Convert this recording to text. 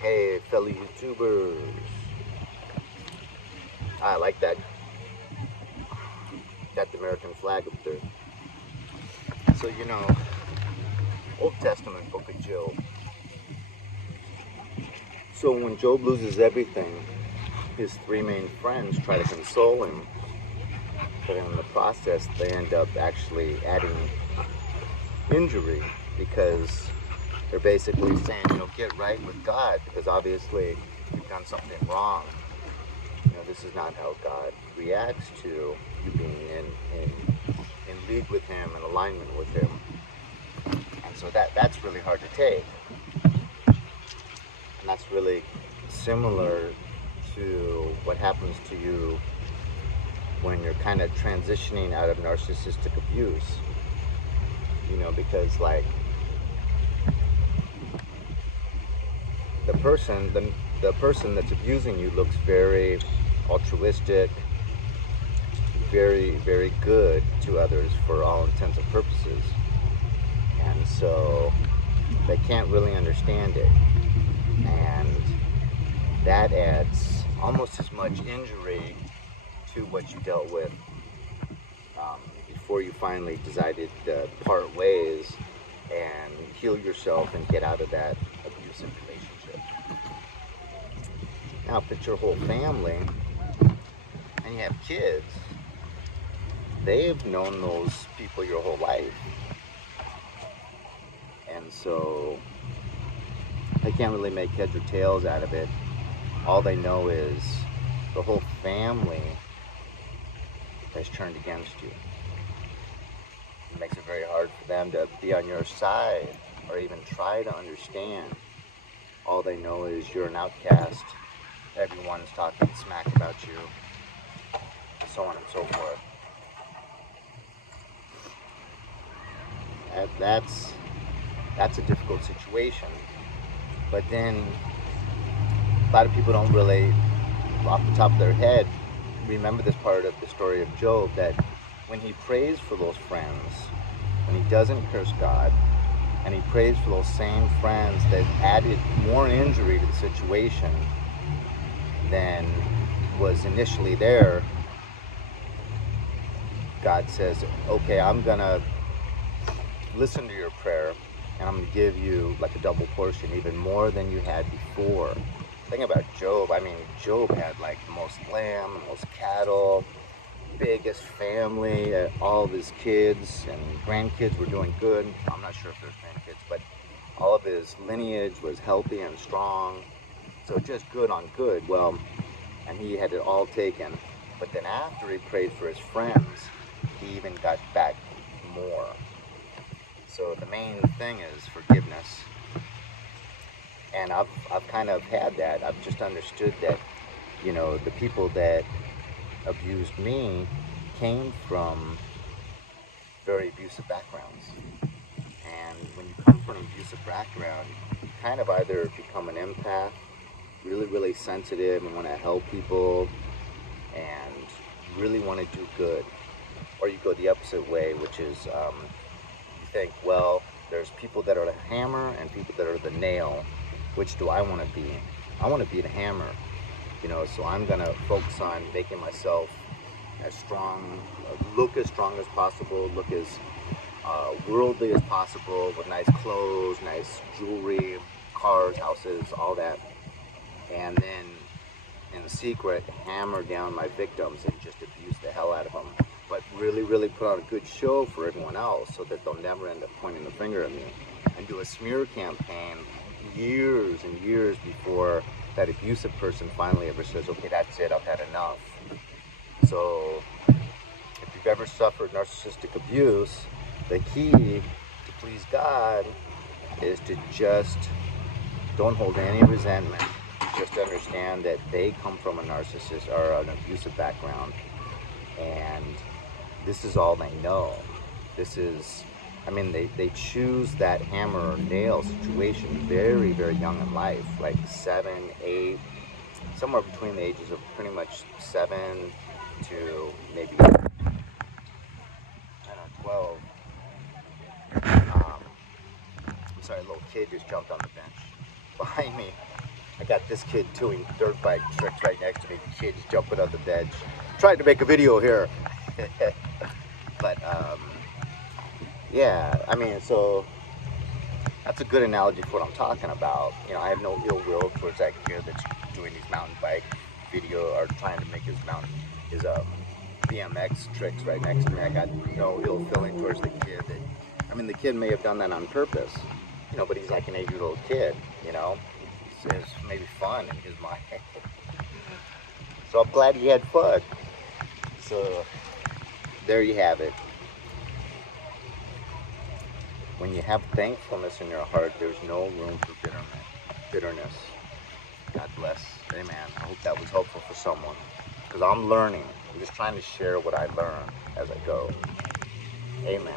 Hey, fellow YouTubers. I like that American flag up there. So, Old Testament book of Job. So when Job loses everything, his three main friends try to console him, but in the process they end up actually adding injury because they're basically saying, get right with God because obviously you've done something wrong. This is not how God reacts to you being in league with Him, in alignment with Him. And so that's really hard to take. And that's really similar to what happens to you when you're kind of transitioning out of narcissistic abuse. Because like the person that's abusing you looks very altruistic, very, very good to others for all intents and purposes. And so they can't really understand it. And that adds almost as much injury to what you dealt with before you finally decided to part ways and heal yourself and get out of that abusive relationship. Now, if it's your whole family and you have kids, they've known those people your whole life. And so they can't really make heads or tails out of it. All they know is the whole family has turned against you. It makes it very hard for them to be on your side or even try to understand. All they know is you're an outcast. Everyone's talking smack about you, so on and so forth. That's a difficult situation. But then a lot of people don't really, off the top of their head, remember this part of the story of Job, that when he prays for those friends, when he doesn't curse God, and he prays for those same friends that added more injury to the situation than was initially there, God says, okay, I'm gonna listen to your prayer and I'm gonna give you like a double portion, even more than you had before. Think about Job. Job had like the most lamb, the most cattle, biggest family, all of his kids and grandkids were doing good. I'm not sure if there's grandkids, but all of his lineage was healthy and strong. So just good on good. Well, and he had it all taken. But then after he prayed for his friends, he even got back more. So the main thing is forgiveness. And I've kind of had that. I've just understood that, the people that abused me came from very abusive backgrounds. And when you come from an abusive background, you kind of either become an empath, really, really sensitive and want to help people and really want to do good. Or you go the opposite way, which is you think, well, there's people that are the hammer and people that are the nail. Which do I want to be? I want to be the hammer, so I'm going to focus on making myself as strong, look as strong as possible, look as worldly as possible, with nice clothes, nice jewelry, cars, houses, all that. And then in secret, hammer down my victims and just abuse the hell out of them. But really, really put on a good show for everyone else so that they'll never end up pointing the finger at me. And do a smear campaign years and years before that abusive person finally ever says, okay, that's it, I've had enough. So if you've ever suffered narcissistic abuse, the key to please God is to just don't hold any resentment. Just understand that they come from a narcissist or an abusive background, and this is all they know. They choose that hammer or nail situation very, very young in life, like 7, 8, somewhere between the ages of pretty much 7 to maybe, 12. I'm sorry, a little kid just jumped on the bench behind me. I got this kid doing dirt bike tricks right next to me. Kids jumping on the bench. Tried to make a video here. But yeah, I mean, so that's a good analogy for what I'm talking about. You know, I have no ill will towards that kid that's doing these mountain bike video or trying to make his BMX tricks right next to me. I got no ill feeling towards the kid. I mean, the kid may have done that on purpose, you know, but he's like an 8-year-old kid, you know. It's maybe fun in his mind. So I'm glad he had fun. So there you have it. When you have thankfulness in your heart, there's no room for bitterness. God bless. Amen. I hope that was helpful for someone. Because I'm learning. I'm just trying to share what I learn as I go. Amen.